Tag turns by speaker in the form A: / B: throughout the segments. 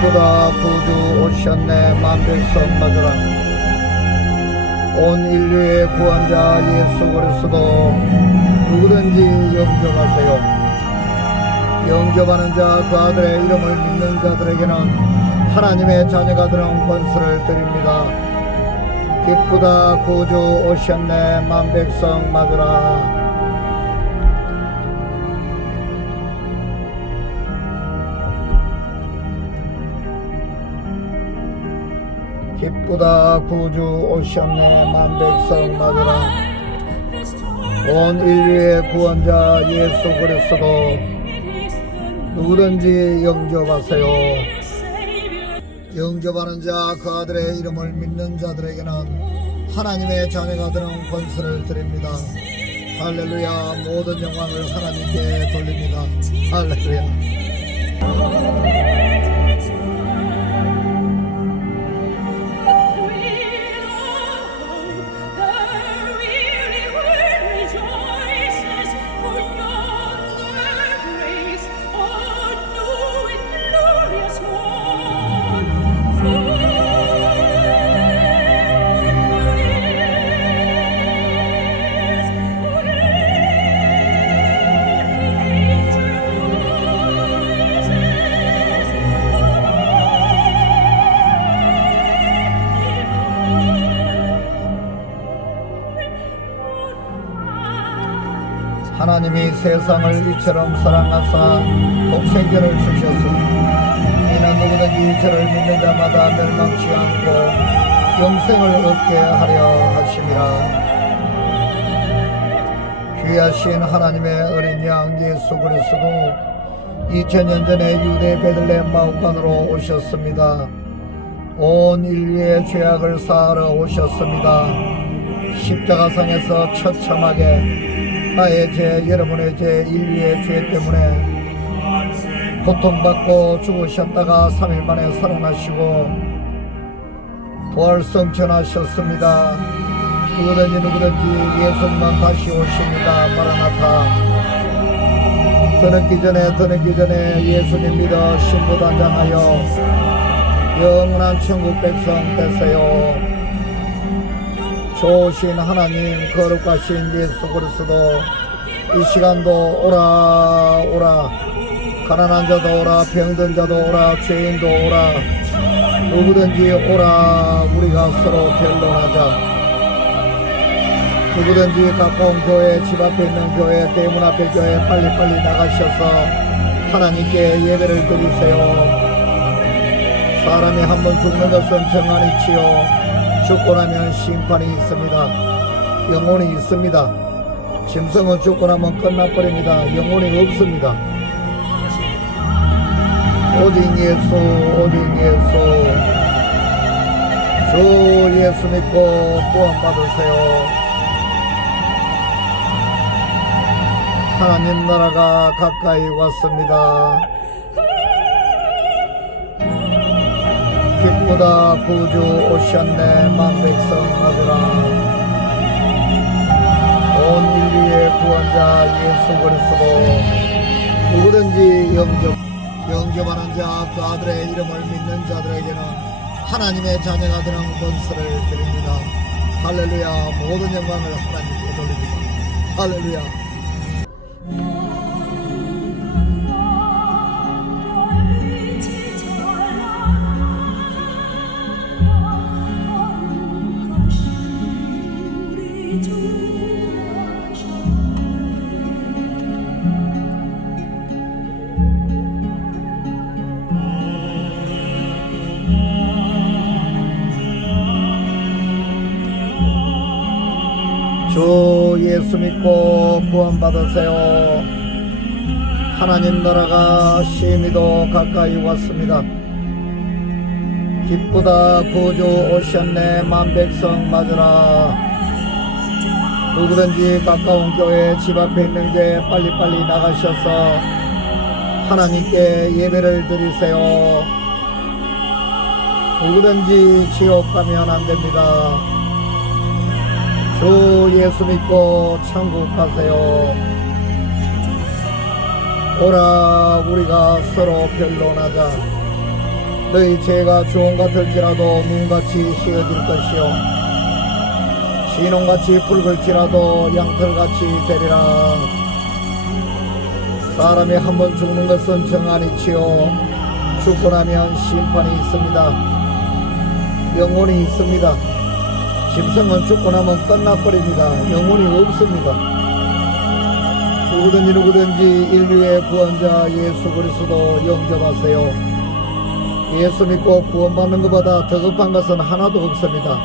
A: 기쁘다 구주 오셨네 만백성 맞으라. 온 인류의 구원자 예수 그리스도 누구든지 영접하세요. 영접하는 자 그 아들의 이름을 믿는 자들에게는 하나님의 자녀가 되는 권세를 드립니다. 기쁘다 구주 오셨네 만백성 맞으라 기쁘다. 구주 오셨네 만백성 맞으라. 온 인류의 구원자 예수 그리스도. 누구든지 영접하세요. 영접하는 자 그 아들의 이름을 믿는 자들에게는 하나님의 자녀가 되는 권세를 드립니다. 할렐루야. 모든 영광을 하나님께 돌립니다. 할렐루야 세상을 이처럼 사랑하사 독생자를 주셨으니 이는 누구든지 저를 믿는 자마다 멸망치 않고 영생을 얻게 하려 하심이라 귀하신 하나님의 어린 양 예수 그리스도 2000년 전에 유대 베들레헴 마옥간으로 오셨습니다. 온 인류의 죄악을 사하러 오셨습니다. 십자가상에서 처참하게 나의 죄, 여러분의 죄, 인류의 죄 때문에 고통받고 죽으셨다가 3일 만에 살아나시고 부활 성천하셨습니다. 누구든지 누구든지 예수만 다시 오십니다. 마라나타. 더 늦기 전에 더 늦기 전에 예수님 믿어 신부 단장하여 영원한 천국 백성 되세요. 좋으신 하나님 거룩하신 예수 그리스도 이 시간도 오라 오라. 가난한 자도 오라 병든 자도 오라 죄인도 오라. 누구든지 오라 우리가 서로 변론하자. 누구든지 가까운 교회 집 앞에 있는 교회 대문 앞에 교회 빨리빨리 나가셔서 하나님께 예배를 드리세요. 사람이 한 번 죽는 것은 정한이치요 죽고 나면 심판이 있습니다. 영혼이 있습니다. 짐승은 죽고 나면 끝나버립니다. 영혼이 없습니다. 오직 예수, 오직 예수. 주 예수 믿고 구원받으세요. 하나님 나라가 가까이 왔습니다. 기쁘다 구주 오셨네 만 백성 아들아. 온 인류의 구원자 예수 그리스도. 누구든지 영접 영접하는 자 그 아들의 이름을 믿는 자들에게는 하나님의 자녀가 되는 권세를 드립니다. 할렐루야 모든 영광을 하나님께 돌립니다. 할렐루야 예수 믿고 구원받으세요. 하나님 나라가 심히도 가까이 왔습니다. 기쁘다 구주 오셨네 만백성 맞으라. 누구든지 가까운 교회 집 앞에 있는 게 빨리빨리 나가셔서 하나님께 예배를 드리세요. 누구든지 지옥 가면 안 됩니다. 주 예수 믿고 천국 가세요. 오라 우리가 서로 변론하자. 너희 죄가 주홍 같을지라도 눈같이 씌어질 것이요. 진홍같이 붉을지라도 양털같이 되리라. 사람이 한 번 죽는 것은 정한이치요. 죽고 나면 심판이 있습니다. 영혼이 있습니다 짐승은 죽고 나면 끝나버립니다 영혼이 없습니다 누구든지 누구든지 인류의 구원자 예수 그리스도 영접하세요 예수 믿고 구원받는 것보다 더 급한 것은 하나도 없습니다.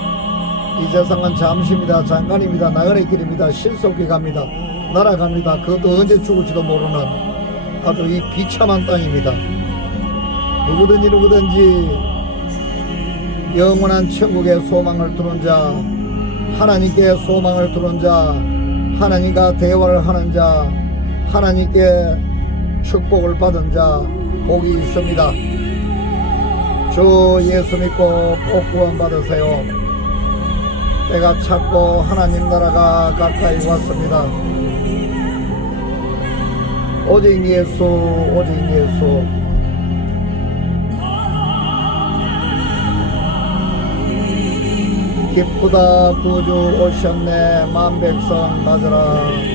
A: 이 세상은 잠시입니다. 잠깐입니다. 나그네 길입니다. 실속히 갑니다. 날아갑니다. 그것도 언제 죽을지도 모르는 아주 이 비참한 땅입니다. 누구든지 누구든지 영원한 천국의 소망을 두는 자, 하나님께 소망을 두는 자, 하나님과 대화를 하는 자, 하나님께 축복을 받은 자, 복이 있습니다. 주 예수 믿고 복 구원 받으세요. 때가 찼고 하나님 나라가 가까이 왔습니다. 오직 예수, 오직 예수. 기쁘다 구주 오셨네 만백성 맞으라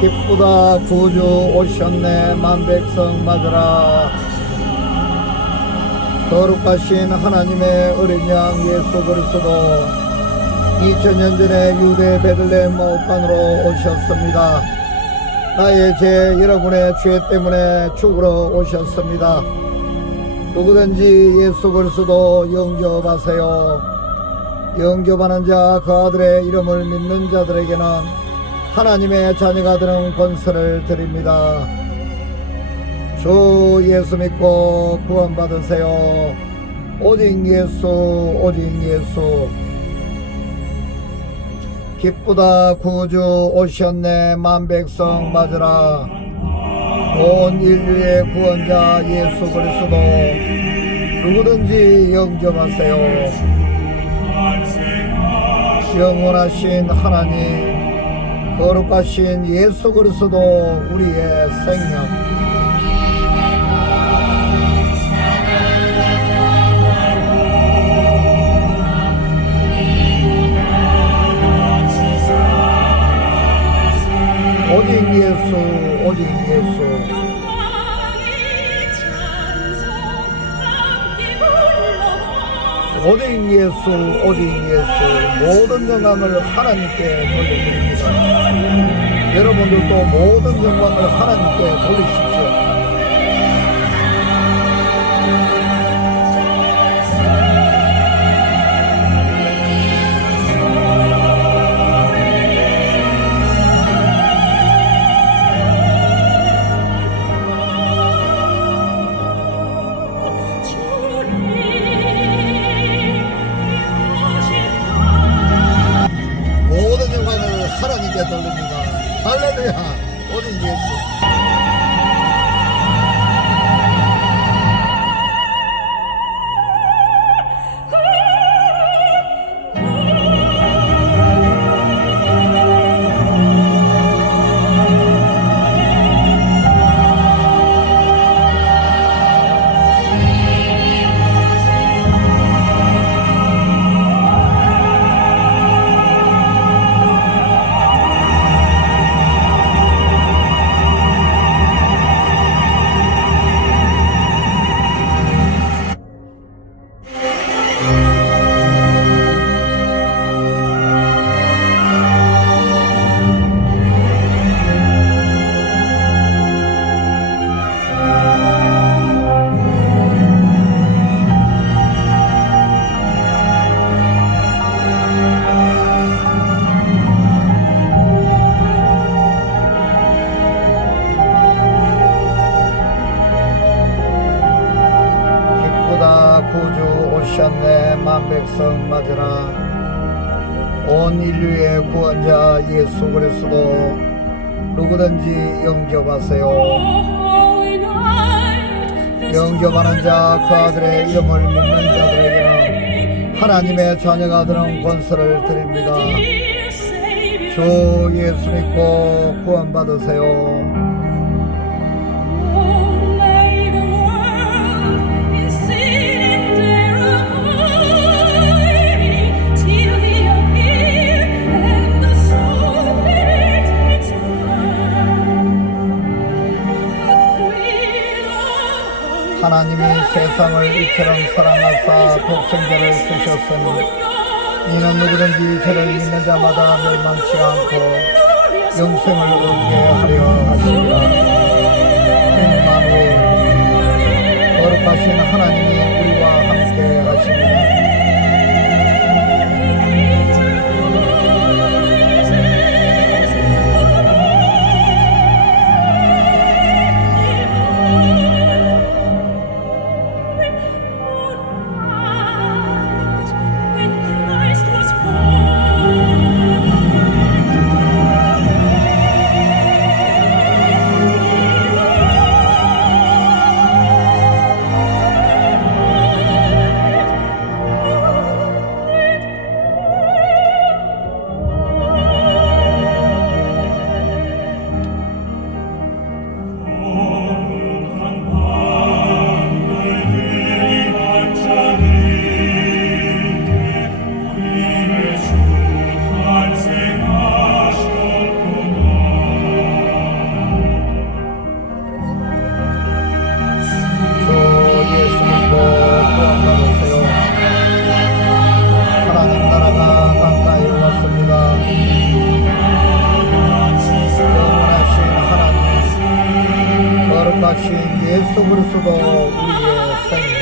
A: 기쁘다 구주 오셨네 만백성 맞으라. 거룩하신 하나님의 어린 양 예수 그리스도 2000년 전에 유대 베들레헴 마옥간으로 오셨습니다. 나의 죄 여러분의 죄 때문에 죽으러 오셨습니다. 누구든지 예수 그리스도 영접하세요. 영접하는 자 그 아들의 이름을 믿는 자들에게는 하나님의 자녀가 되는 권세를 드립니다. 주 예수 믿고 구원받으세요. 오직 예수, 오직 예수. 기쁘다 구주 오셨네 만백성 맞으라. 온 인류의 구원자 예수 그리스도 누구든지 영접하세요. 영원하신 하나님 거룩하신 예수 그리스도 우리의 생명. 오직 예수 오직 예수 오직 예수 오직 예수 모든 영광을 하나님께 돌려드립니다. 여러분들도 모든 영광을 하나님께 돌리십시오 백성 맞으라. 온 인류의 구원자 예수 그리스도 누구든지 영접하세요. 영접하는 자 그 아들의 이름을 믿는 자들에게는 하나님의 자녀가 되는 권세를 드립니다. 주 예수 믿고 구원받으세요 하나님이 세상을 이처럼 사랑하사 독생자를 주셨으니 이는 누구든지 저를 믿는 자마다 멸망치 않고 영생을 얻게 하려 하십니다. 임마누엘 거룩하신 하나님이 우리와 함께 하십니 하나님 거룩하신 예수 그리스도 우리의 생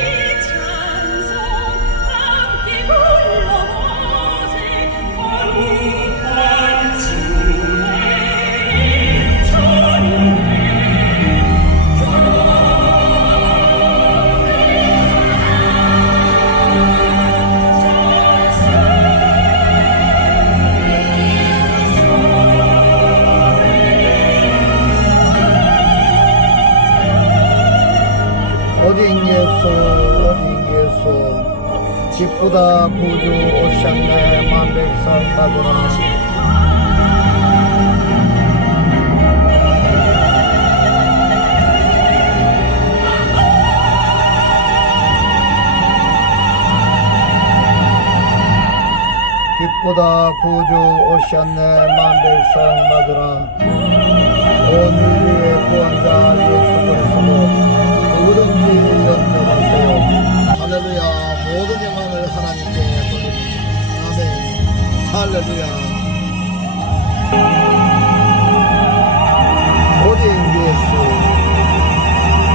A: 구주 오셨네 만백성 받으라. 기쁘다 구주 오셨네 만백성 받으라. 온 인류의 구원자 예수 그리스도 누구든지 영접하세요 하